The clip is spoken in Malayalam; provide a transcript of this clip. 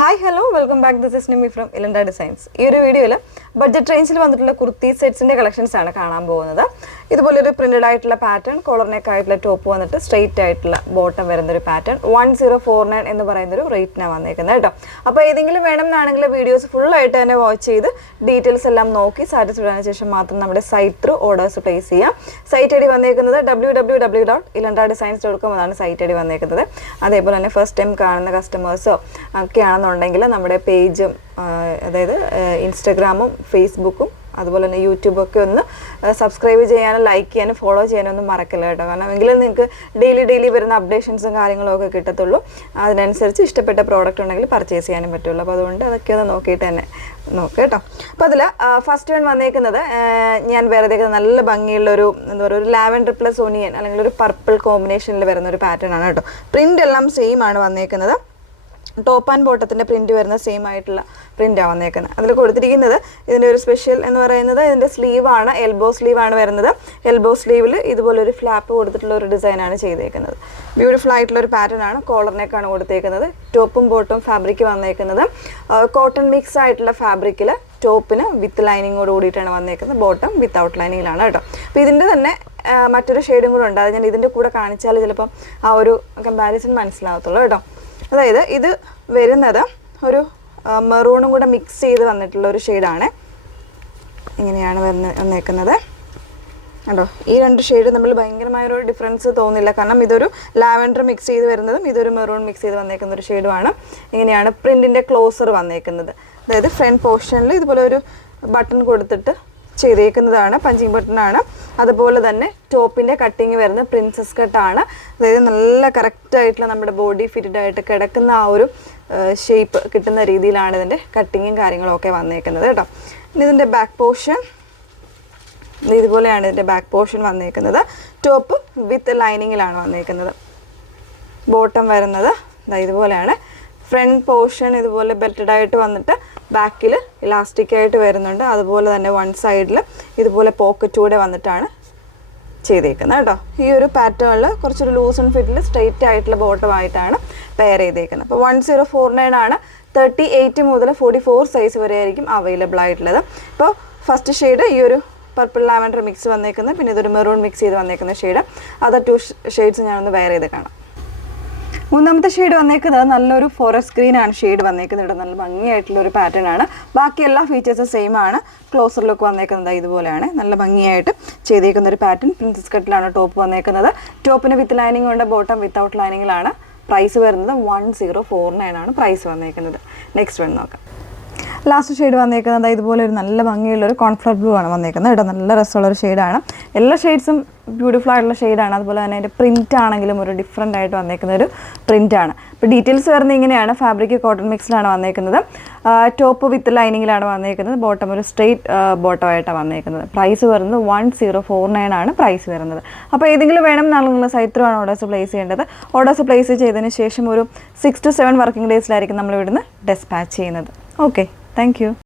Hi, hello, welcome back. This is Nimi from Ilanda Designs. In this video, budget range kurti sets and collections. This is a printed pattern, collar neck top straight bottom pattern. 1049 in the rate. Now, videos full watch details satisfied site through orders place. Site ID www.ilandadesigns.com site ID first time customers നമ്മുടെ പേജും അതായത് ഇൻസ്റ്റാഗ്രാമും ഫേസ്ബുക്കും അതുപോലെ തന്നെ യൂട്യൂബ് ഒക്കെ ഒന്ന് സബ്സ്ക്രൈബ് ചെയ്യാനും ലൈക്ക് ചെയ്യാനും ഫോളോ ചെയ്യാനും ഒന്നും മറക്കല്ല കേട്ടോ. കാരണം എങ്കിലും നിങ്ങൾക്ക് ഡെയിലി വരുന്ന അപ്ഡേഷൻസും കാര്യങ്ങളും ഒക്കെ കിട്ടത്തുള്ളൂ. അതിനനുസരിച്ച് ഇഷ്ടപ്പെട്ട പ്രോഡക്റ്റ് ഉണ്ടെങ്കിൽ പർച്ചേസ് ചെയ്യാനും പറ്റുള്ളൂ. അപ്പോൾ അതുകൊണ്ട് അതൊക്കെ ഒന്ന് നോക്കിയിട്ട് തന്നെ നോക്കുക കേട്ടോ. അപ്പോൾ അതിൽ ഫസ്റ്റ് വൺ വന്നേക്കുന്നത് ഞാൻ വേറെ നല്ല ഭംഗിയുള്ളൊരു എന്താ പറയുക ഒരു ലാവൻഡർ പ്ലസ് ഒനിയൻ അല്ലെങ്കിൽ ഒരു പർപ്പിൾ കോമ്പിനേഷനിൽ വരുന്ന ഒരു പാറ്റേൺ ആണ് കേട്ടോ. പ്രിൻ്റ് എല്ലാം സെയിം ആണ് വന്നേക്കുന്നത്. ടോപ്പ് ആൻഡ് ബോട്ടത്തിൻ്റെ പ്രിൻറ്റ് വരുന്ന സെയിം ആയിട്ടുള്ള പ്രിൻ്റാണ് വന്നേക്കുന്നത്. അതിൽ കൊടുത്തിരിക്കുന്നത് ഇതിൻ്റെ ഒരു സ്പെഷ്യൽ എന്ന് പറയുന്നത് ഇതിൻ്റെ സ്ലീവാണ്, എൽബോ സ്ലീവാണ് വരുന്നത്. എൽബോ സ്ലീവിൽ ഇതുപോലെ ഒരു ഫ്ലാപ്പ് കൊടുത്തിട്ടുള്ള ഒരു ഡിസൈനാണ് ചെയ്തേക്കുന്നത്. ബ്യൂട്ടിഫുൾ ആയിട്ടുള്ള ഒരു പാറ്റേൺ ആണ്. കോളറിനേക്കാണ് കൊടുത്തേക്കുന്നത്. ടോപ്പും ബോട്ടും ഫാബ്രിക് വന്നേക്കുന്നത് കോട്ടൺ മിക്സ് ആയിട്ടുള്ള ഫാബ്രിക്കിൽ ടോപ്പിന് വിത്ത് ലൈനിങ്ങോട് കൂടിയിട്ടാണ് വന്നേക്കുന്നത്. ബോട്ടം വിത്തൗട്ട് ലൈനിങ്ങിലാണ് കേട്ടോ. അപ്പോൾ ഇതിൻ്റെ തന്നെ മറ്റൊരു ഷെയ്ഡും കൂടെ ഉണ്ട്. അത് ഞാൻ ഇതിൻ്റെ കൂടെ കാണിച്ചാൽ ചിലപ്പം ആ ഒരു കമ്പാരിസൺ മനസ്സിലാവത്തുള്ളൂ കേട്ടോ. അതായത് ഇത് വരുന്നത് ഒരു മെറൂണും കൂടെ മിക്സ് ചെയ്ത് വന്നിട്ടുള്ള ഒരു ഷെയ്ഡാണ്. ഇങ്ങനെയാണ് വന്നേക്കുന്നത് കണ്ടോ. ഈ രണ്ട് ഷെയ്ഡ് നമ്മൾ ഭയങ്കരമായൊരു ഡിഫറൻസ് തോന്നില്ല. കാരണം ഇതൊരു ലാവൻഡർ മിക്സ് ചെയ്ത് വരുന്നതും ഇതൊരു മെറൂൺ മിക്സ് ചെയ്ത് വന്നേക്കുന്ന ഒരു ഷെയ്ഡുമാണ്. ഇങ്ങനെയാണ് പ്രിൻറ്റിൻ്റെ ക്ലോസർ വന്നേക്കുന്നത്. അതായത് ഫ്രണ്ട് പോർഷനിൽ ഇതുപോലെ ഒരു ബട്ടൺ കൊടുത്തിട്ട് ചെയ്തേക്കുന്നതാണ്. പഞ്ചിങ് ബട്ടണാണ്. അതുപോലെ തന്നെ ടോപ്പിൻ്റെ കട്ടിങ് വരുന്നത് പ്രിൻസസ് കട്ടാണ്. അതായത് നല്ല കറക്റ്റായിട്ടുള്ള നമ്മുടെ ബോഡി ഫിറ്റഡ് ആയിട്ട് കിടക്കുന്ന ആ ഒരു ഷേപ്പ് കിട്ടുന്ന രീതിയിലാണ് ഇതിൻ്റെ കട്ടിങ്ങും കാര്യങ്ങളും ഒക്കെ വന്നേക്കുന്നത് കേട്ടോ. ഇനി ഇതിൻ്റെ ബാക്ക് പോർഷൻ ഇതുപോലെയാണ് ഇതിൻ്റെ ബാക്ക് പോർഷൻ വന്നേക്കുന്നത്. ടോപ്പ് വിത്ത് ലൈനിങ്ങിലാണ് വന്നേക്കുന്നത്. ബോട്ടം വരുന്നത് ഇതുപോലെയാണ്. ഫ്രണ്ട് പോർഷൻ ഇതുപോലെ ബെൽറ്റഡ് ആയിട്ട് വന്നിട്ട് ബാക്കിൽ ഇലാസ്റ്റിക് ആയിട്ട് വരുന്നുണ്ട്. അതുപോലെ തന്നെ വൺ സൈഡിൽ ഇതുപോലെ പോക്കറ്റ് കൂടെ വന്നിട്ടാണ് ചെയ്തേക്കുന്നത് കേട്ടോ. ഈ ഒരു പാറ്റേണിൽ കുറച്ചൊരു ലൂസ് ആൻഡ് ഫിറ്റിൽ സ്ട്രെയിറ്റ് ആയിട്ടുള്ള ബോട്ടം ആയിട്ടാണ് പെയർ ചെയ്തേക്കുന്നത്. അപ്പോൾ 1049 ആണ്. 38 മുതൽ 44 സൈസ് വരെ ആയിരിക്കും അവൈലബിൾ ആയിട്ടുള്ളത്. അപ്പോൾ ഫസ്റ്റ് ഷെയ്ഡ് ഈ ഒരു പർപ്പിൾ ലാവൻഡർ മിക്സ് വന്നേക്കുന്നത്, പിന്നെ ഇതൊരു മെറൂൺ മിക്സ് ചെയ്ത് വന്നേക്കുന്ന ഷെയ്ഡ്. അതർ 2 ഷെയ്ഡ്സ് ഞാനൊന്ന് വെയർ ചെയ്ത് കാണാം. മൂന്നാമത്തെ ഷെയ്ഡ് വന്നേക്കുന്നത് നല്ലൊരു ഫോറസ്റ്റ് ഗ്രീൻ ആണ് ഷെയ്ഡ് വന്നേക്കുന്നത്. ഇവിടെ നല്ല ഭംഗിയായിട്ടുള്ള ഒരു പാറ്റേൺ ആണ്. ബാക്കി എല്ലാ ഫീച്ചേഴ്സും സെയിം ആണ്. ക്ലോസർ ലുക്ക് വന്നേക്കുന്നത് ഇതുപോലെയാണ്. നല്ല ഭംഗിയായിട്ട് ചെയ്തേക്കുന്ന ഒരു പാറ്റേൺ. പ്രിൻസസ് കട്ടിലാണ് ടോപ്പ് വന്നേക്കുന്നത്. ടോപ്പിന് വിത്ത് ലൈനിങ് ഉണ്ട്, ബോട്ടം വിത്തൗട്ട് ലൈനിങ്ങിലാണ്. പ്രൈസ് വരുന്നത് 1049 ആണ് പ്രൈസ് വന്നേക്കുന്നത്. നെക്സ്റ്റ് വൺ നോക്കാം. ലാസ്റ്റ് ഷെയ്ഡ് വന്നേക്കുന്നത് ഇതുപോലെ ഒരു നല്ല ഭംഗിയുള്ളൊരു കോൺഫ്ലവർ ബ്ലൂ ആണ് വന്നേക്കുന്നത് കേട്ടോ. നല്ല രസമുള്ളൊരു ഷെയ്ഡാണ്. എല്ലാ ഷെയ്ഡ്സും ബ്യൂട്ടിഫുൾ ആയിട്ടുള്ള ഷെയ്ഡാണ്. അതുപോലെ തന്നെ അതിൻ്റെ പ്രിൻ്റ് ആണെങ്കിലും ഒരു ഡിഫറെൻ്റ് ആയിട്ട് വന്നേക്കുന്ന ഒരു പ്രിൻ്റാണ്. ഇപ്പോൾ ഡീറ്റെയിൽസ് വരുന്നത് ഇങ്ങനെയാണ്. ഫാബ്രിക് കോട്ടൺ മിക്സിലാണ് വന്നേക്കുന്നത്. ടോപ്പ് വിത്ത് ലൈനിങ്ങിലാണ് വന്നേക്കുന്നത്. ബോട്ടം ഒരു സ്ട്രെയിറ്റ് ബോട്ടമായിട്ടാണ് വന്നേക്കുന്നത്. പ്രൈസ് വരുന്നത് 1049 ആണ് പ്രൈസ് വരുന്നത്. അപ്പോൾ ഏതെങ്കിലും വേണം നിങ്ങൾ സൈറ്റ് ത്രൂ ആണ് ഓർഡേഴ്സ് പ്ലേസ് ചെയ്യേണ്ടത്. ഓർഡേഴ്സ് പ്ലേസ് ചെയ്തതിന് ശേഷം ഒരു 6 to 7 വർക്കിംഗ് ഡേയ്സിലായിരിക്കും നമ്മൾ ഇവിടുന്ന് ഡെസ്പാച്ച് ചെയ്യുന്നത്. Okay, thank you.